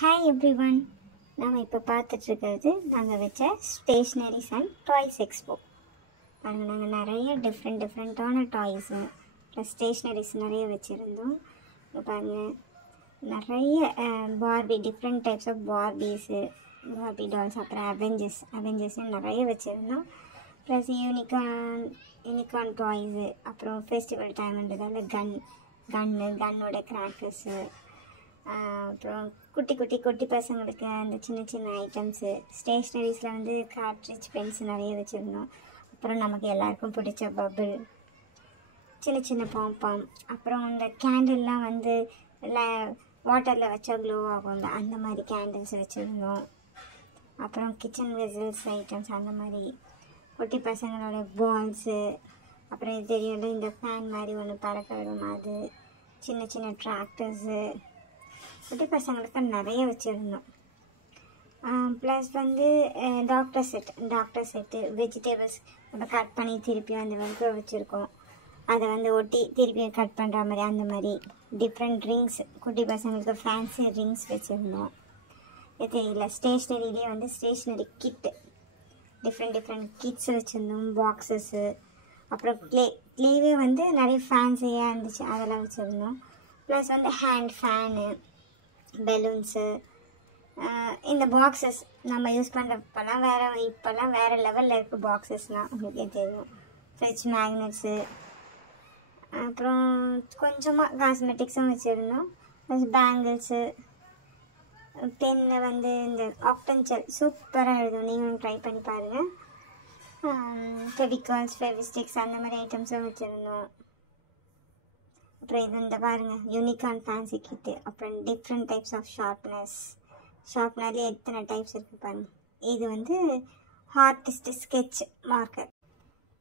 Hi everyone. நாம் இப்போ பார்த்துட்டு இருக்கிறது நாங்கள் வச்ச ஸ்டேஷ்னரிஸ் அண்ட் டாய்ஸ் எக்ஸ்போ. பாருங்கள், நாங்கள் நிறைய டிஃப்ரெண்ட்டான டாய்ஸு ப்ளஸ் ஸ்டேஷ்னரிஸ் நிறைய வச்சுருந்தோம். இப்போ பாருங்கள், நிறைய Barbie, different types of Barbie dolls, அப்புறம் அவெஞ்சர்ஸ்னு நிறைய வச்சுருந்தோம். ப்ளஸ் யூனிகார்ன் டாய்ஸு, அப்புறம் ஃபெஸ்டிவல் டைம்ன்றதால கன்னோட கிராக்கர்ஸு, அப்புறம் குட்டி பசங்களுக்கு அந்த சின்ன ஐட்டம்ஸு, ஸ்டேஷ்னரிஸில் வந்து கார்ட்ரிட்ஜ் பென்ஸ் நிறைய வச்சுருந்தோம். அப்புறம் நமக்கு எல்லாருக்கும் பிடிச்ச பபிள், சின்ன பாம்பாம், அப்புறம் இந்த கேண்டில்லாம் வந்து வாட்டரில் வச்சா க்ளோ ஆகும்ல, அந்த மாதிரி கேண்டில்ஸ் வச்சுருந்தோம். அப்புறம் கிச்சன் வெசல்ஸ் ஐட்டம்ஸ், அந்த மாதிரி குட்டி பசங்களோட பால்ஸு, அப்புறம் இது தெரியல, இந்த ஃபேன் மாதிரி ஒன்று பறக்க விடும், அது சின்ன டிராக்டர்ஸு, குட்டி பசங்களுக்கு நிறைய வச்சுருந்தோம். ப்ளஸ் வந்து டாக்டர் செட்டு வெஜிடபிள்ஸ் நம்ம கட் பண்ணி திருப்பியும் அந்த வந்து வச்சுருக்கோம். அதை வந்து ஒட்டி திருப்பியும் கட் பண்ணுற மாதிரி, அந்த மாதிரி டிஃப்ரெண்ட் ரிங்ஸ், குட்டி பசங்களுக்கு ஃபேன்சி ரிங்ஸ் வச்சுருந்தோம். இது இல்லை, ஸ்டேஷ்னரியிலே வந்து ஸ்டேஷ்னரி கிட்டு, டிஃப்ரெண்ட் கிட்ஸ் வச்சுருந்தோம், பாக்ஸஸ்ஸு, அப்புறம் க்ளேவே வந்து நிறைய ஃபேன்சியாக இருந்துச்சு, அதெல்லாம் வச்சுருந்தோம். ப்ளஸ் வந்து ஹேண்ட் ஃபேனு, பெலூன்ஸு, இந்த பாக்ஸஸ் நம்ம யூஸ் பண்ணுறப்பெல்லாம் இப்போல்லாம் வேறு லெவலில் இருக்குது பாக்ஸஸ்லாம், உங்களுக்கே தெரியும். ஃப்ரிட்ஜ் மேக்னெட்ஸு, அப்புறம் கொஞ்சமாக காஸ்மெட்டிக்ஸும் வச்சுருந்தோம். ப்ளஸ் பேங்கிள்ஸு, பென்னு வந்து இந்த ஆக்டன்சல் சூப்பராக எழுதும், நீங்களும் ட்ரை பண்ணி பாருங்கள். ஃபெவிகால்ஸ், ஃபெவிஸ்டிக்ஸ், அந்த மாதிரி ஐட்டம்ஸும் வச்சுருந்தோம். அப்புறம் இது இந்த பாருங்கள், யூனிகார்ன் ஃபேன்சி கிட்டு, அப்புறம் டிஃப்ரெண்ட் டைப்ஸ் ஆஃப் ஷார்ப்னர்லேயே எத்தனை டைப்ஸ் இருக்குது பாருங்கள். இது வந்து ஆர்டிஸ்ட் ஸ்கெட்ச் மார்க்கர்,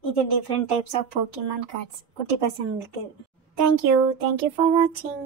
இது different types of Pokemon cards குட்டி பசங்களுக்கு. தேங்க்யூ ஃபார் வாட்சிங்.